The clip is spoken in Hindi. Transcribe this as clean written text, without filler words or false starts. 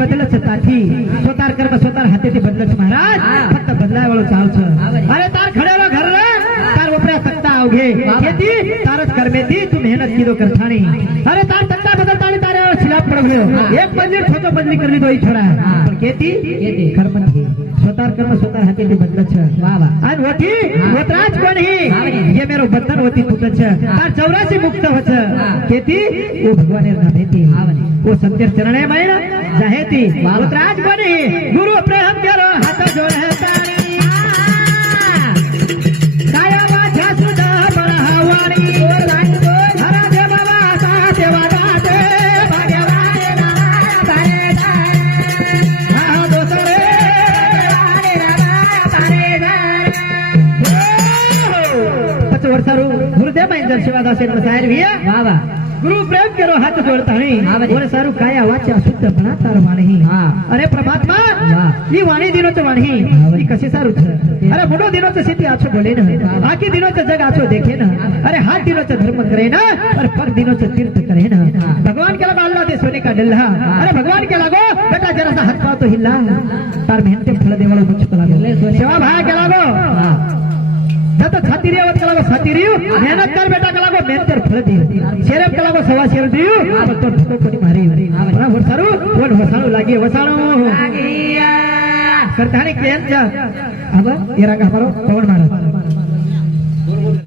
बदलच ताठी स्वतार कर्म स्वतार हातेથી बदलच महाराज फक्त बदलायवाळो चालछ अरे तार खडेलो घर रे तार वपरा सकता आवघे खेती तारच कर्मेती तू मेहनत कीधो करथाणी अरे तार तक्ता बदलताणी तारे खिलाफ पडगयो एक बदली ठोतो बदली करली दोई छोरा पण खेती कर्मથી स्वतार कर्म स्वतार हातेથી बदलच वाह वाह आणि वठी वतराज कोण ही ये मेरो बंधन होती टूटच तार 84 मुक्त होच खेती ओ भगवाने नामेती वो सत्य चरणे मैण जहेती वतराज बनी गुरु प्रेम करो हाथ जोड़े तारी काया वाचा सुधा बळहावाणी हरा दे बाबा सा देवा दाते भाग्यवाने नारा बारे हा दोसरे वाले रामा बारे पच वर्षारू गुरुदेव मैंजर शिवादास मसायर विया वाह वाह गुरु प्रेम करो हाथ जोड़ता है और सारू काया वाचा शुद्ध बना तार वाणी अरे परमात्मा ये वाणी दिनो तो वाणी ये कसे सारू अरे मुडो दिनो तो सिटी आछो बोले ना आकी दिनो तो जग आछो देखे ना अरे हाथ दिनो तो धर्म करे ना और पग दिनो तो तीर्थ करे ना भगवान के लगा अल्लाह दे सोने का डल्ला अरे भगवान के लगो बेटा जरा सा हाथ पाव तो हिला तार मेहनत फल दे वाला मुझ को लागे सेवा भाई के लगो जत खातिर आवत कलागो खातिर मेहनत कर बेटा कलागो मेहनत कर फल दियो शेरब कलागो सवा शेर दियो तो ठोको कोनी मारी बड़ा वसारू कोण वसारू लागी वसाणो लागिया करताणी केन जा अब येरा का मारो पवन मारो